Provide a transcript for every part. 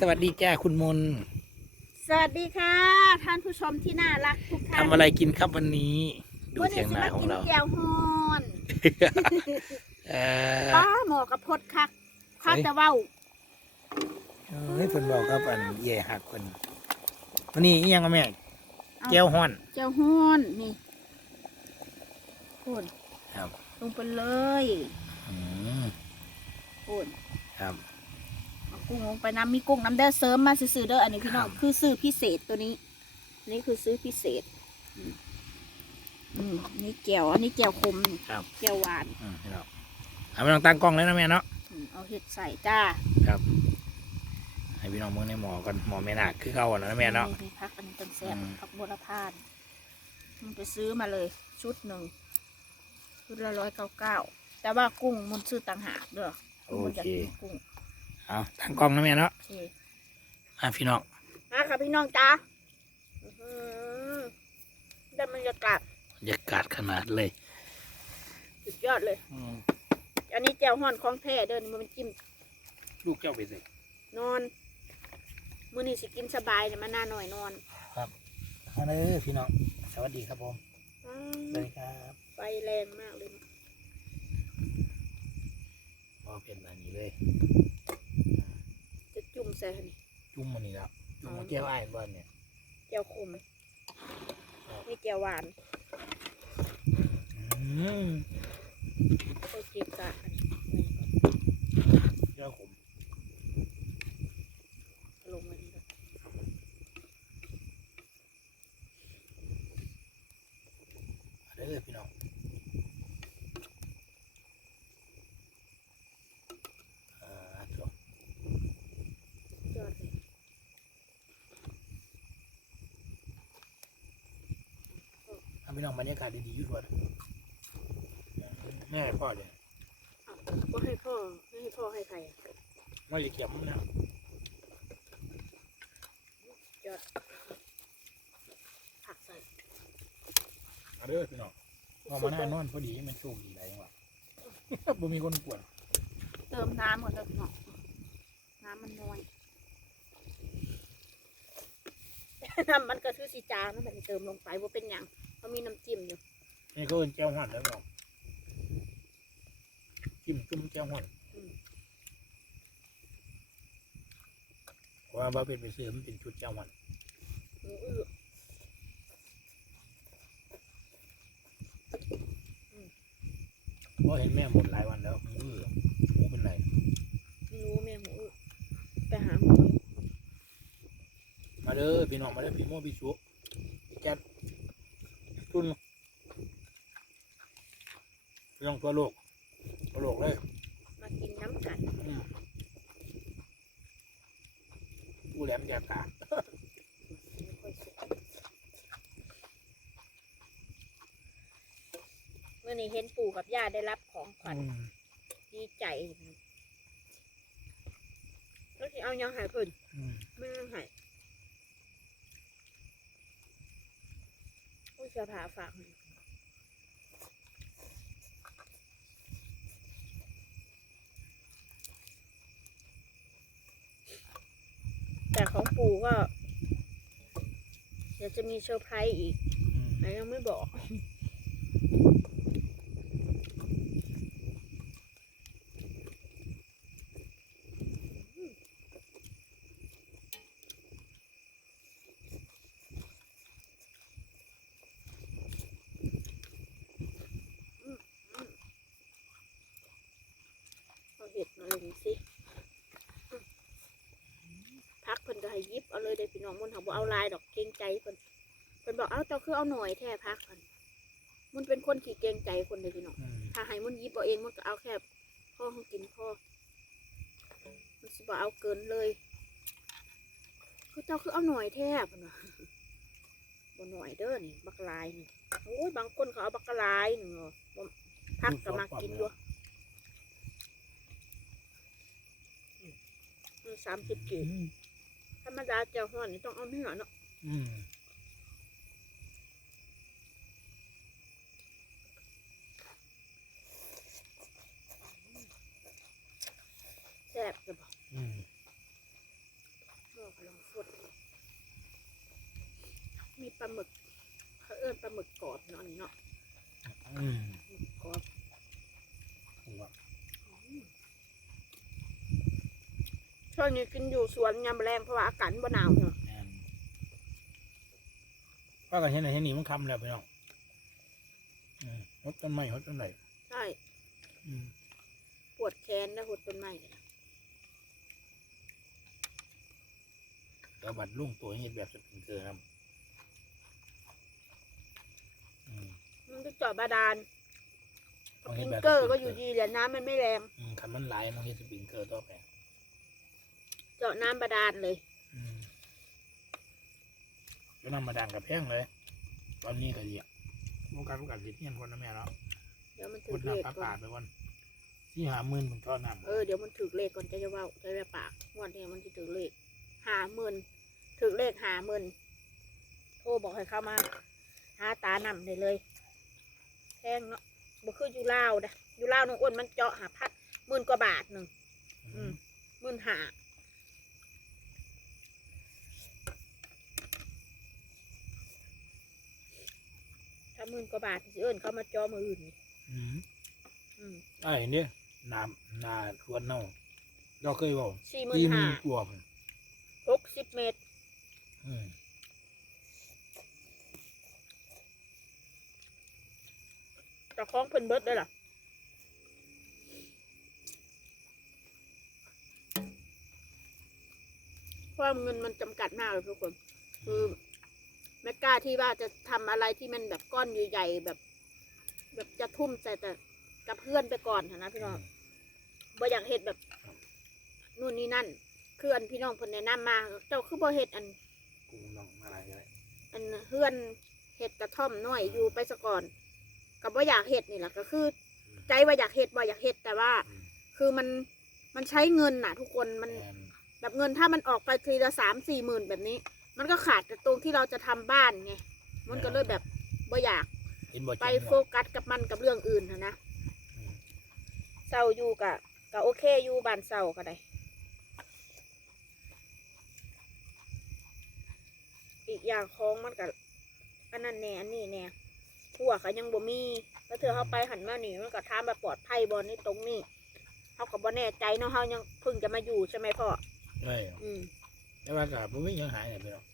สวัสดีจ้าคุณมน สวัสดีค่ะ ท่านผู้ชมที่น่ารักทุกท่านทำอะไรกินครับวันนี้ ดูวันเสียงนี้นาจะของกินเราแก้วฮอนเออป้าหมอกับพดคักข้าแต่เว้าเฮ้ยเพิ่นบอกครับอันเย่หักเพิ่นวันนี้อิหยังกับแม่เอาแก้วฮ้อนแก้วฮอนนี่พูนครับลงไปเลยอืมพูนครับเอา กุ้งลงไปน้ำมีกุ้งน้ำเด้อเสริมมาซื้อๆเด้ออันนี้พี่น้องครับคือซื้อพิเศษตัวนี้ นี่คือซื้อพิเศษอืมอืมนี่แก้วอันนี้แก้วคมนี่ครับ แก้วหวานอืมพี่น้องเอาไปลองตั้งกล้องเลยนะแม่เนาะอืมเอาเห็ดใส่จ้าครับให้พี่น้องเมืองในหมอกันหมอแม่นาคคือเขาอะนะแม่เนาะนี่พักอันนี้ต้นแซ่บอืมพักบัวละพานมันไปซื้อมาเลย ชุดหนึ่งชุดละร้อยเก้าเก้าแต่ว่ากุ้งมันซื้อต่างหากเด้อโอมันอยากเค กินกุ้ง เอาตั้งกล้องนะแม่เนาะโอเคอะพี่น้องมาค่ะพี่น้องจ้าอื้อหือได้บรรยากาศบรรยากาศขนาดเลย สุดยอดเลยอืมอันนี้แจ่วห่อนของแท้เด้อนี่มันเป็นจิ้ม ลูกเจ้าไปสินอน มื้อนี้สิกินสบายเนี่ยมาหน้าหน่อยนอนมาเลยพี่น้อง สวัสดีครับผมอ้าสวัสวดีครับไฟแรงมากเลยนะพอเป็นอันนี้เลยจะจุ่ม ใส่อันนี้จุ่มมันนี่แล้วจุ่มมาแก้วไอ้ายบ้านเนี่ยแจ่วขมนี่แจ่วหวานอืมโอเคกะอันนี้ แก้วขม ลงมาดีกว่า มาเลยพี่น้องอ่าจบ ยอดเลย เอาพี่ น้องบรรยากาศดีๆอยู่ด้วยแม่ให้พ่อเลยอ้าวว่าให้พ่อไม่ให้พ่อให้ใครอะไม่ได้เก็บนะยอดผักใส่มาเลยพี่น้องพอมาหน้านอนพอดีมันโชคดีอะไรยังวะบ่มีคนกวนเติมน้ำก่อนเถอะพี่น้องน้ำมันน้อยน้ำมันก็คือสีจางนั่นแหละเติมลงไปว่าเป็นหยัง เพราะมีน้ำจิ้มอยู่นี่ก็เป็นแก้วห่อนแล้วพี่น้องจิ้มจุ่มแก้วห่อนอืมเพราะว่าบ่เป็นไปซื้อมันเป็นชุดแก้วห่อนหมูอื้อเพราะเห็นแม่หมดหลายวันแล้วมือหมูเป็นไรไม่รู้แม่หมูอื้อไปหาหมูอื้อมาเด้อพี่น้องมาเด้อพี่โมพี่ชุพี่แก๊ส ทุนพี่น้องทั่วโลกทั่วโลกเลย มากินน้ำกันอืมผู้แหลมยากาศไม่ค่อยสุกเมื่อนี้เห็นปู่กับย่าได้รับของขวัญดีใจแล้วที่เอายังหายเพิ่นอืม ไม่ต้องหายโอ้ยเสื้อผ้าฝากให้แต่ของปู่ก็เดี๋ยวจะมีเซอร์ไพรส์อีกอืมแต่ยังไม่บอก เอาเห็ดมาลงสิพักเพิ่นก็ ให้หยิบเอาเลยเด้อพี่น้องมันเขาบอกเอาลายดอกเกรงใจเพิ่นเพิ่นบอกเอาเจ้าคือเอาหน่อยแท้พักเพิ่นมันเป็นคนขี้เกรงใจคนเลยพี่น้องอืมถ้าให้มันหยิบเอาเองมันก็เอาแค่พ่อเขากินพ่อมันสิบ่เอาเกินเลย คือเจ้าคือเอาหน่อยแท้เพิ่นว่าบ่หน่อยเด้อนี่บักลายนี่โอ้ยบางคนเขาเอาบักลายนี่เนาะบ่พักก็มากินด้วยสามสิบกีบ ธรรมดาเจ้าห้อนนี่ต้องเอาเนื้อเนาะอืมแซ่บจะบอกอืมกำลังสดมีปลาหมึกเขาเอิ้นปลาหมึกกรอบเนาะอันนี้เนาะอืมหมึกกรอบ ผมว่า อืม ช่วงนี้กินอยู่สวนยามแรงเพราะว่าอากาศบ่หนาวเนาะแม่นว่ากันเห็นไหนเห็นนี่มันคำแล้วพี่น้องอืมฮดต้นไม้ฮดต้นไหนใช่อืมปวดแขนนะหดต้นไม้เนี่ยนะแล้วบัดลุ่งตัวเห็ดแบบสปริงเกอร์ครับอืมมันก็เจาะบาดาลต้องพิเฮ็ดงแบบเกอร์ก็อยู่ดีแหละน้ำมันไม่แรง อืมคันมันหลายมันเฮ็ดสปริงเกอร์ต่อไปเจาะน้ำบาดาลเลย อืมก็นำมาดังกับแพงเลย ตอนนี้ก็ดีอะโอกาสโอกาสสิเทียนคนนะแม่เนาะเดี๋ยวมันคถึนกเลขน้ำปลาก่ปาอดนไปวันที่หาหมื่นเป็นก้อนน้ำเออเดี๋ยวมันถึกเลขก่อนจะจะเว่าจะจะปากงวันนี้มันจะถึกเลขหาหมื่นถึกเลขหาหมื่นโทรบอกให้เข้ามา หาตานำได้เลยแพงเนาะบ่คืออยู่ลาวนะอยู่ลาวน้องอ้นมันเจาะหาพัดหมื่นกว่าบาทหนึ่งอืมหมื่นหา หมื่นกว่าบาทสิเอิ้นเขามาเจาะมืออื่นนี่อืมอืมไอ้เนี่ยน้ำนาทวนเน่าเราเคยบอกสี่หมื่นที่มีห้า กลัวพุ่นหกสิบเมตร อืมเจะคล้าของเพิ่นเบิดได้ล่ะเพราะว่าเงินมันจำกัดมากเลยทุกคน คือ ไม่กล้าที่ว่าจะทำอะไรที่มันแบบก้อนใหญ่ๆแบบ แบบจะทุ่มใส่แต่กับเพื่อนไปก่อนเถอะนะพี่น้องบ่อยากเห็ดแบบนู่นนี่นั่นเพื่อนพี่น้องเพิ่นแนะนำมา เจ้าคือบ่เห็ดอันกูน้องอะไรอะไรอันเพื่อนเห็ดกระท่อมน้อยอยู่ไปซะก่อนกับว่าอยากเห็ดนี่แหละก็คือ ใจว่าอยากเห็ดบ่อยากเห็ดแต่ว่าอืมคือมันมันใช้เงินน่ะ ทุกคนมันแม่นแบบเงินถ้ามันออกไปทีละสามสี่หมื่นแบบนี้ มันก็ขาดแต่ตรงที่เราจะทำบ้านไงมันก็เลยแบบบ่อยากเห็นบ่ไปเจ็บโฟกัสกับมันกับเรื่องอื่นนะนะอืมเศร้าอยู่กะกะโอเคอยู่บ้านเศร้าก็ได้ อีกอย่างของมันกับอันนั้นแน่อันนี้แน่หัวเขายังบ่มีแล้วเธอเข้าไปหันมาหนีมันก็ถามแบบปลอดภัยบอนี่ตรงนี้เขาก็บ่แน่ใจเนาะเขายังเพิ่งจะมาอยู่ใช่ไหมพ่อ ใช่อืม แต่ว่าก็บ่มีหยังหายเลยพี่น้อง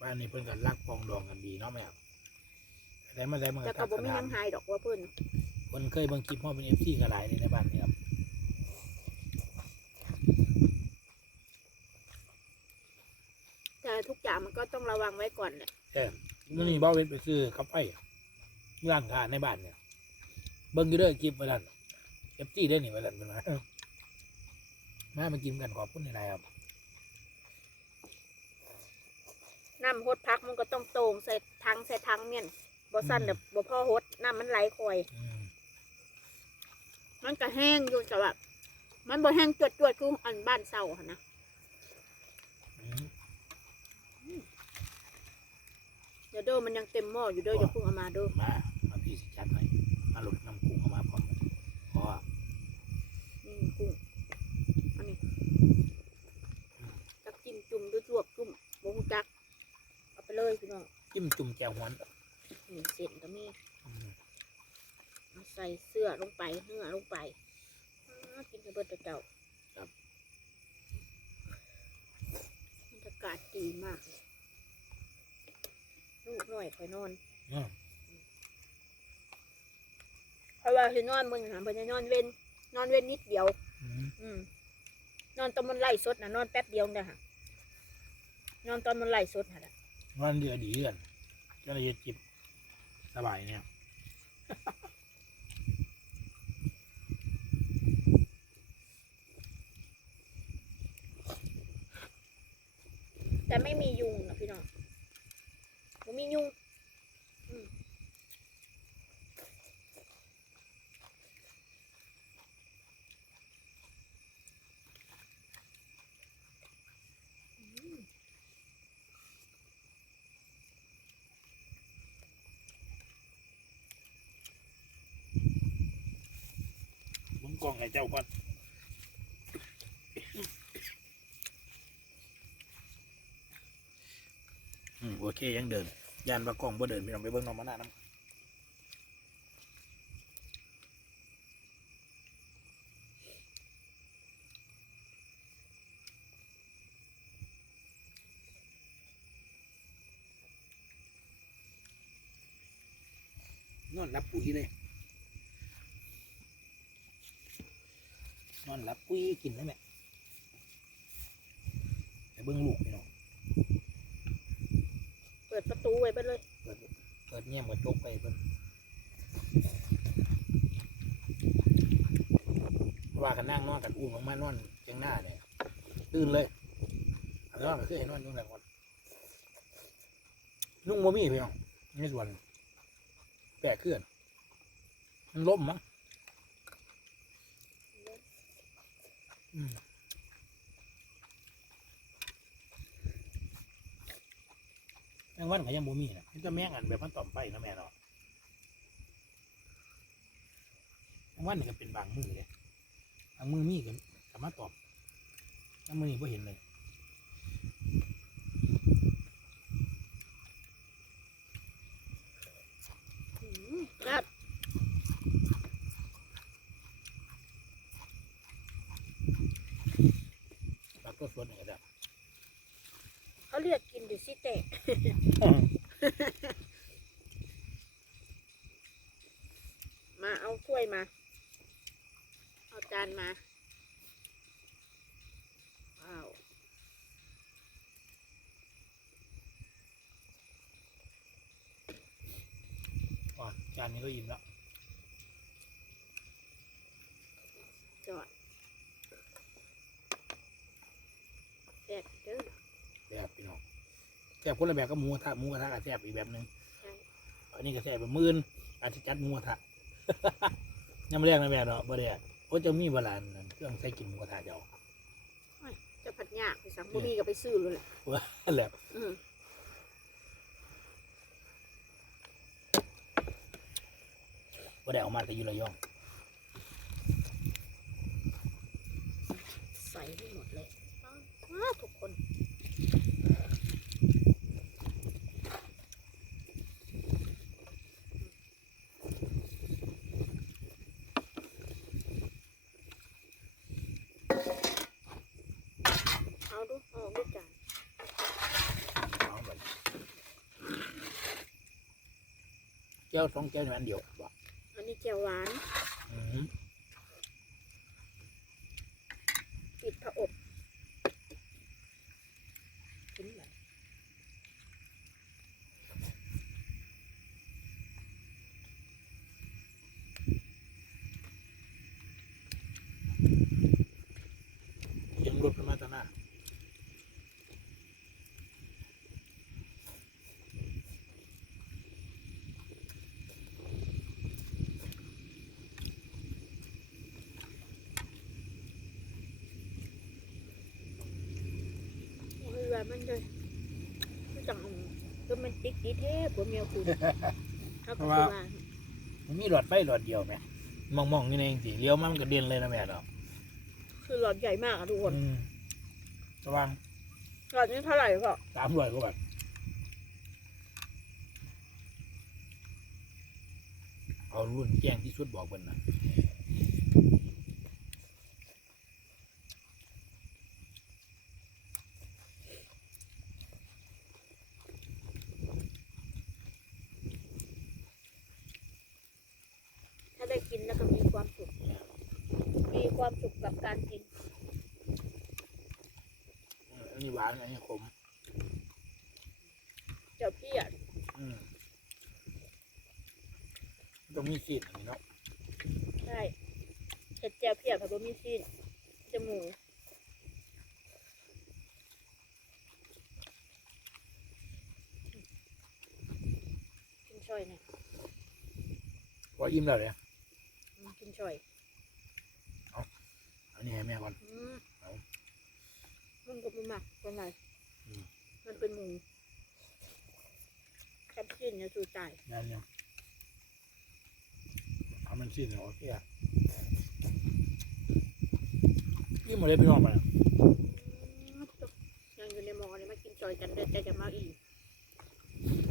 บ้านนี้เพิ่นก็รักปองดองกันดีเนาะแม่ครับแต่มาได้มันแต่ก็ก็ทักบ่มีสถายันงหายดอกว่าเพิ่นคนเคยเบิ่งคลิปพ่อเป็น FC ก็หลายเลยในบ้านนี้ครับแต่ทุกอย่างมันก็ต้องระวังไว้ก่อนแหละแต่มื่อนี้บ่าวเวทไปซื้อกาแฟร้านค้าในบ้านเนี่ยเบิ่งอยู่เด้อคลิปไว้นั่น FC เด้อนี่ไว้นั่นเพิ่นว่ามามากินกันขอบคุณหลายๆครับ น้ำฮดพักมันก็ต้องโตรงใส่ทังใส่ทังเมียนบ่สั้นแบบบ่พอฮดน้ำมันไหลคอยอืมมันก็แห้งอยู่แต่แบบมันบ่แห้งจวดจวดๆคืออันบ้านเศร้าหั่นนะอืมเดี๋ยวเด้อมันยังเต็มหม้ออยู่เด้ออย่าเพิ่งเอามาเด้อมา มาพี่สิจัดหน่อยมาหลดน้ำกุ้งเข้ามาพร้อมกันเพราะว่า นี่กุ้งอันนี้จักจิ้มจุ่มด้วยจวบจุ่มบ่ฮู้จักเอาไปเลยพี่น้อง จิ้มจุ่มแจ่วหวนนี่เส้นก็มีอืมเอาใส่เสื้อลงไปเนื้อลงไปอ้ากินให้เบิดเจ้าบรรยากาศดีมากเลยลูกหน่อยคอยนอนอืมเพราะว่าคือนอนมึงหาเพิ่นจะนอนเว้นนอนเว้นนิดเดียวอืมอืมนอนตอนมันไล่สดนะนอนแป๊บเดียวนะฮะนอนตอนมันไล่สดนะ มันเดือดีกันก็เลยจิบสบายเนี่ยแต่ไม่มียุงนะพี่น้องมันมียุง กล้องให้เจ้าก่อนอืมโอเคยังเดินยานว่ากล้องบ่เดินพี่น้องไปเบิ่งน้องมาหน้าน้ำนอนรับปุ๋ยเลย นอนรับปุ๋ยกินได้ไหมไปเบิ่งลูกพี่น้องเปิดประตูไว้ไปเลย เปิดเปิดเงียบกระจกไปเพิ่นว่ากันนั่งนอนกันอุ้มลงมานอนเชียงหน้าเนี่ยตื่นเลยอันนอนก็คือให้นอนอยุ่งแต่ก่อนนุ่งโมมี่พี่น้องในส่วนแปลกขึ้นมันล้มมั้งอืม แมงวันก็ยังโมมี่นะมันจะแม่งอันแบบมันต่อมไปนะแม่เนาะแมงวันนี่ก็เป็นบางมือเลยบางมือมีก็สามารถตอมบางมือนี่ไ่เห็นเลย อืมครับ ปลาตัวสวนนี่ก็ได้ เขาเรียกกินดิซิเตะมาเอาถ้วยมา เอาจานมาว้าว อ๋อ จานนี้ก็อิ่มแล้วจอดแซ่บเด้อแบบพี่น้องแซ่บคนละแบบก็หมูกระทะหมูกระทะก็แซ่บอีกแบบหนึ่งใช่อันนี้ก็แซ่บแบบมื่นอาจจะจัดหมูกระทะยังไม่แรกนะแม่เนาะบ่ได้โอ้จะมีเวลานั่นเครื่องใส่กินหมูกระทะเดียวจะผัดยากไปสั่งบุรีก็ไปซื้อเลยแหละ ว่าแหละอืม บ่ได้เออกมาแต่อยู่ระยอง ใส่ให้หมดเลยว้าวทุกคนเอาดูเอาดูจานเอาไปแก้วสองแก้วในอันเดียวบ่อั นนี้แจ่วหวาน อืม ปิดผอบกินไหน เสียงรถกันมาตางหน้า เฮ้ยว่ามันเลยไม่ต้อง ก็มันติ๊กดีเท่ผัวเมียคุณเขาก็คือว่ามันมีหลอดไฟหลอดเดียวไหมมองมองๆนี่เองสิเลี้ยวมามันก็เด่นเลยนะแม่เนาะคือหลอดใหญ่มากอะทุกคนอืมสว่างหลอดนี้เท่าไหร่พ่อสามร้อยกว่าบาทเอารุ่นแจ้งที่สุดบอกเพิ่นนะ ถ้าได้กินแล้วก็มีความสุข มีความสุขกับการกิน เอออันนี้หวานอันนี้ขมเจ้าพี่อะอืมต้องมีซีดอันนี้เนาะใช่เห็ดแจ่วเพียกับบ่มีซีนจมูกกินช่อยเนี่ยว่าอิ่มแล้วเนี่ยอืมกินช่อยอันนี้ให้แม่ก่อน อืมเอา มันก็ไม่หมักเป็นไรอืม มันเป็นหมูแคปชินเนี่ยสูตายงานยังทำมันซีดเนี่ยโอเคอะนี่มาเลยพี่น้องมาเนี่ยยังอยู่ในหม้อเลยมากินจอยกันเดี๋ยวใจจะมาอีก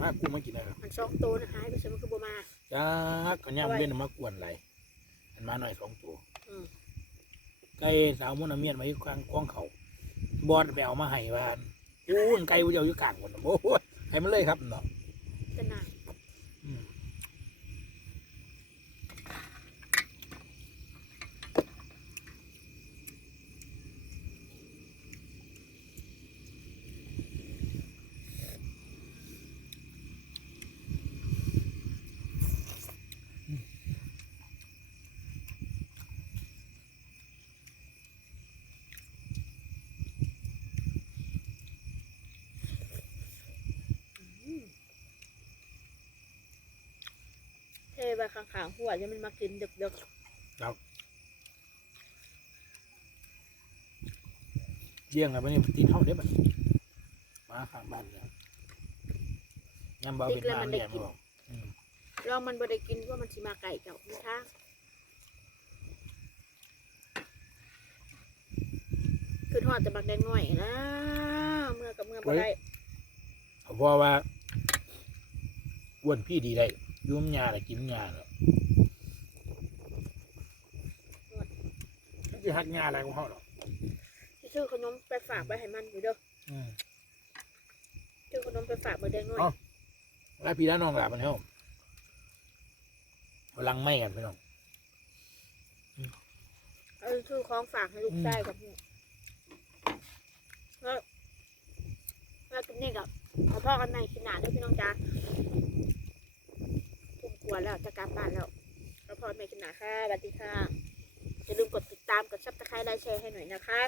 มากูมากินอะไรครับมันสองโตนะหายไปใช่มันคือบ่มา จ้าขยำเล่นมากวนไหลอันมาหน่อยสองตัวอืม ไก่สาวมุนเอาเมียนมาอยู่กลางกล้องเขา บอลไปเอามาให้บ้านอู้นไก่ผู้เจ้าอยู่กลางคนโอ้ยให้มันเลยครับเนาะ ไปข้างๆหัวจะมันมากินดึกเจียงอะไรไปนี่ตีนเท่าเด้อบัดมาข้างบ้านเนี่ยยำเบาเป็นมาเนี่ยมาบอกอืมๆเรามันบ่ได้กินว่ามันสิมาไก่เจ้ามีทางคือทอดแต่บักแดงหน่อยนะเมื่อกับเมื่อบ่ได้เพราะว่าอ้วนพี่ดีได้อ ยุ่มยาอะไรกินยาเนาะจะหักยาอะไรของเขาหรอกซื้อขนมไปฝากไปให้มันอยู่เด้ออืมซื้อขนมไปฝากบักแดงหน่อยเอ้าแล้วพี่แล้วน้องหลับมันเท่าพลังไม่กันพี่น้องเออซื้อของฝากให้ลูกอืมชายกับเนี่ยแล้วแล้วกินนี่กับขอพ่อกันใหม่ขนาดด้วยพี่น้องจ้า กลัวแล้วจะกลับบ้านแล้วแล้วพอแม่ขนาค่ะสวัสดีค่ะอย่าลืมกดติดตามกดซับสไครต์ไลค์แชร์ให้หน่อยนะคะ